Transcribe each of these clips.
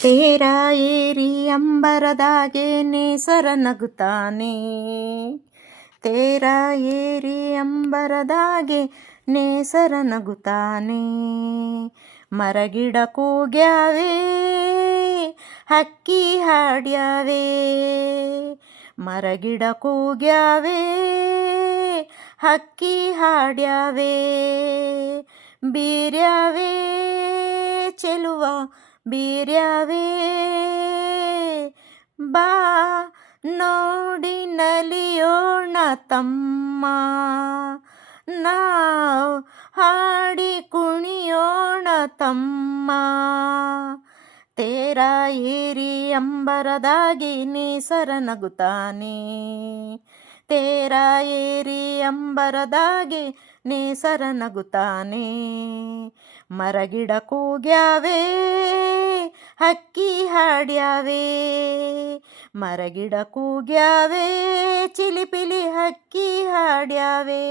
ತೇರ ಏರಿ ಅಂಬರದಾಗೆ ನೇಸರ ನಗುತ್ತಾನೆ. ತೇರ ಏರಿ ಅಂಬರದಾಗೆ ನೇಸರ ನಗುತ್ತಾನೆ. ಮರಗಿಡ ಕೂಗ್ಯಾವೆ ಹಕ್ಕಿ ಹಾಡ್ಯಾವೆ. ಮರಗಿಡ ಕೂಗ್ಯಾವೆ ಹಕ್ಕಿ ಹಾಡ್ಯಾವೆ. ಬೀರ್ಯಾವೆ ಚೆಲುವ ಬೀರ್ಯಾವೆ. ಬಾ ನೋಡಿ ನಲಿಯೋಣ ತಮ್ಮ, ನಾವು ಹಾಡಿ ಕುಣಿಯೋಣ ತಮ್ಮ. ತೇರ ಏರಿ ಅಂಬರದಾಗಿ ನೇಸರ ನಗುತ್ತಾನೆ. ತೇರ ಏರಿ ಅಂಬರದಾಗೆ ನೇಸರ ನಗುತ್ತಾನೆ. ಮರಗಿಡ ಕೂಗ್ಯಾವೆ ಹಕ್ಕಿ ಹಾಡ್ಯಾವೆ. ಮರಗಿಡ ಕೂಗ್ಯಾವೆ ಚಿಲಿಪಿಲಿ ಹಕ್ಕಿ ಹಾಡ್ಯಾವೆ.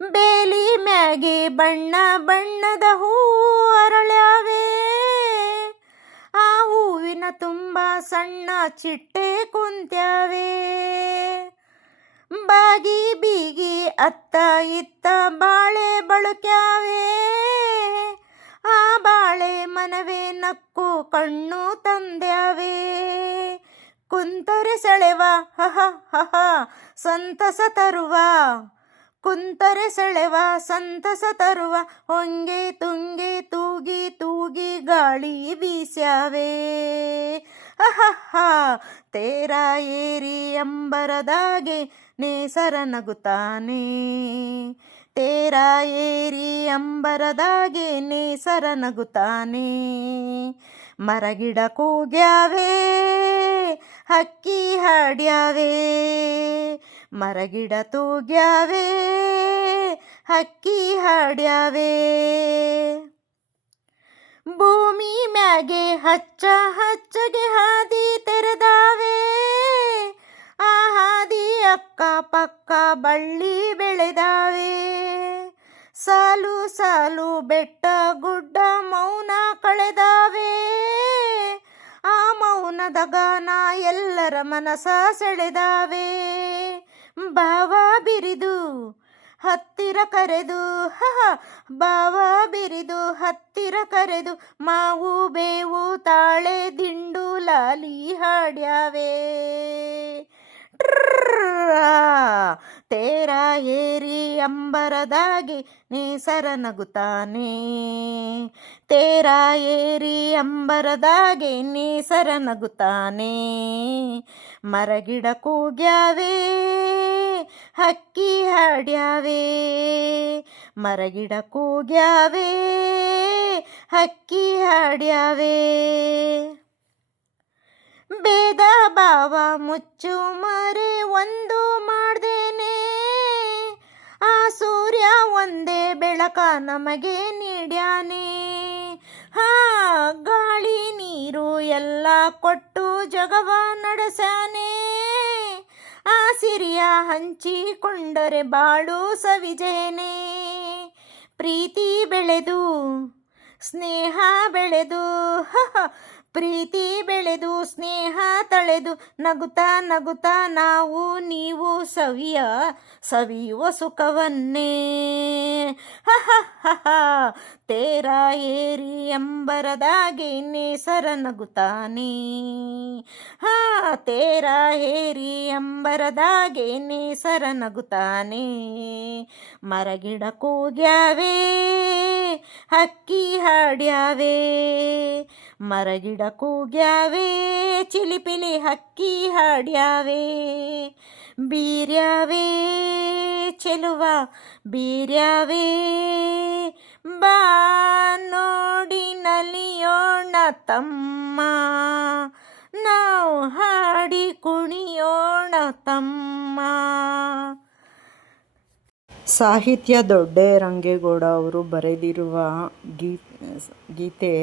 ಬೇಲಿ ಮ್ಯಾಗೆ ಬಣ್ಣ ಬಣ್ಣದ ಹೂ ಅರಳ್ಯಾವೆ. ಆ ಹೂವಿನ ತುಂಬ ಸಣ್ಣ ಚಿಟ್ಟೆ ಕುಂತ್ಯಾವೆ. ಬಾಗಿ ಬೀಗಿ ಅತ್ತ ಇತ್ತ ಬಾಳೆ ಬಳುಕ್ಯಾವೆ. ಆ ಬಾಳೆ ಮನವೇ ನಕ್ಕು ಕಣ್ಣು ತಂದ್ಯಾವೆ. ಕುಂತರೆ ಸೆಳೆವ ಹಹ ಹಹ ಸಂತಸ ತರುವ. ಕುಂತರೆ ಸೆಳೆವ ಸಂತಸ ತರುವ. ಹೊಂಗೆ ತುಂಗೆ ತೂಗಿ ತೂಗಿ ಗಾಳಿ ಬೀಸ್ಯಾವೆ. ಅಹಹ ತೇರ ಏರಿ ಅಂಬರದಾಗೆ ನೇಸರ ನಗುತ್ತಾನೆ. ತೇರ ಏರಿ ಅಂಬರದಾಗೆ ನೇಸರ ನಗುತ್ತಾನೆ. ಮರಗಿಡ ಕೂಗ್ಯಾವೆ ಹಕ್ಕಿ ಹಾಡ್ಯಾವೆ. ಮರಗಿಡ ತೂಗ್ಯಾವೆ ಹಕ್ಕಿ ಹಾಡ್ಯಾವೆ. ಭೂಮಿ ಮ್ಯಾಗೆ ಹಚ್ಚ ಹಚ್ಚಗೆ ಹಾದಿ ತೆರೆದಾವೆ. ಆ ಹಾದಿ ಅಕ್ಕ ಪಕ್ಕ ಬಳ್ಳಿ ಬೆಳೆದಾವೆ. ಸಾಲು ಸಾಲು ಬೆಟ್ಟ ಗುಡ್ಡ ಮೌನ ಕಳೆದಾವೆ. ಆ ಮೌನದ ಗಾನ ಎಲ್ಲರ ಮನಸ ಸೆಳೆದಾವೆ. ಭಾವ ಬಿರಿದು ಹತ್ತಿರ ಕರೆದು ಹಹ ಭಾವ ಬಿರಿದು ಹತ್ತಿರ ಕರೆದು. ಮಾವು ಬೇವು ತಾಳೆ ದಿಂಡು ಲಾಲಿ ಹಾಡ್ಯಾವೆ. ತೇರ ಏರಿ ಅಂಬರದಾಗೆ ನೇಸರ ನಗುತ್ತಾನೆ. ತೇರ ಏರಿ ಅಂಬರದಾಗೆ ನೇಸರ ನಗುತ್ತಾನೆ. ಮರಗಿಡ ಕೂಗ್ಯಾವೆ ಹಕ್ಕಿ ಹಾಡ್ಯಾವೆ. ಮರಗಿಡ ಕೂಗ್ಯಾವೆ ಹಕ್ಕಿ ಹಾಡ್ಯಾವೆ. ಭೇದ ಭಾವ ಮುಚ್ಚು ಮರೆ ಒಂದು ಮಾಡ್ದೇನೆ. ಆ ಸೂರ್ಯ ಒಂದೇ ಬೆಳಕ ನಮಗೆ ನೀಡ್ಯಾನೆ. ಹಾ ಗಾಳಿ ನೀರು ಎಲ್ಲ ಕೊಟ್ಟು ಜಗವ ನಡೆಸ್ಯಾನೆ. ಆ ಸಿರಿಯ ಹಂಚಿಕೊಂಡರೆ ಬಾಳು ಸವಿಜೇನೆ. ಪ್ರೀತಿ ಬೆಳೆದು ಸ್ನೇಹ ಬೆಳೆದು ಪ್ರೀತಿ ಬೆಳೆದು ಸ್ನೇಹ ತಳೆದು. ನಗುತ್ತಾ ನಗುತ್ತಾ ನಾವು ನೀವು ಸವಿಯುವ ಸುಖವನ್ನೇ. ಹಹ ತೇರ ಏರಿ ಅಂಬರದಾಗೆ ನೇಸರ ನಗುತ್ತಾನೆ. ಹಾ ತೇರ ಏರಿ ಅಂಬರದಾಗೆ ನೇಸರ ನಗುತ್ತಾನೆ. ಮರಗಿಡ ಕೂಗ್ಯಾವೆ ಹಕ್ಕಿ ಹಾಡ್ಯಾವೆ. ಮರಗಿಡ ಕೂಗ್ಯಾವೆ ಚಿಲಿಪಿಲಿ ಹಕ್ಕಿ ಹಾಡ್ಯಾವೆ. ಬೀರ್ಯಾವೆ ಚೆಲುವ ಬೀರ್ಯಾವೆ. ಬಾ ನೋಡಿ ನಲಿಯೋಣ ತಮ್ಮ, ನಾವು ಹಾಡಿ ಕುಣಿಯೋಣ ತಮ್ಮ. ಸಾಹಿತ್ಯ ದೊಡ್ಡೆ ರಂಗೇಗೌಡ ಅವರು ಬರೆದಿರುವ ಗೀತೆ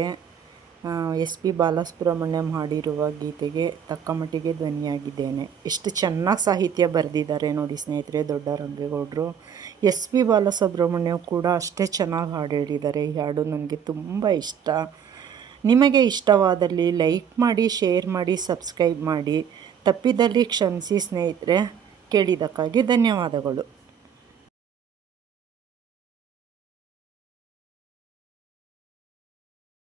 ಎಸ್ ಪಿ ಬಾಲಸುಬ್ರಹ್ಮಣ್ಯಂ ಹಾಡಿರುವ ಗೀತೆಗೆ ತಕ್ಕ ಮಟ್ಟಿಗೆ ಧ್ವನಿಯಾಗಿದ್ದೇನೆ. ಎಷ್ಟು ಚೆನ್ನಾಗಿ ಸಾಹಿತ್ಯ ಬರೆದಿದ್ದಾರೆ ನೋಡಿ ಸ್ನೇಹಿತರೆ ದೊಡ್ಡ ರಂಗೇಗೌಡರು. ಎಸ್ ಪಿ ಬಾಲಸುಬ್ರಹ್ಮಣ್ಯಂ ಕೂಡ ಅಷ್ಟೇ ಚೆನ್ನಾಗಿ ಹಾಡು ಹೇಳಿದ್ದಾರೆ. ಈ ಹಾಡು ನನಗೆ ತುಂಬ ಇಷ್ಟ. ನಿಮಗೆ ಇಷ್ಟವಾದಲ್ಲಿ ಲೈಕ್ ಮಾಡಿ, ಶೇರ್ ಮಾಡಿ, ಸಬ್ಸ್ಕ್ರೈಬ್ ಮಾಡಿ. ತಪ್ಪಿದಲ್ಲಿ ಕ್ಷಮಿಸಿ ಸ್ನೇಹಿತರೆ. ಕೇಳಿದ್ದಕ್ಕಾಗಿ ಧನ್ಯವಾದಗಳು.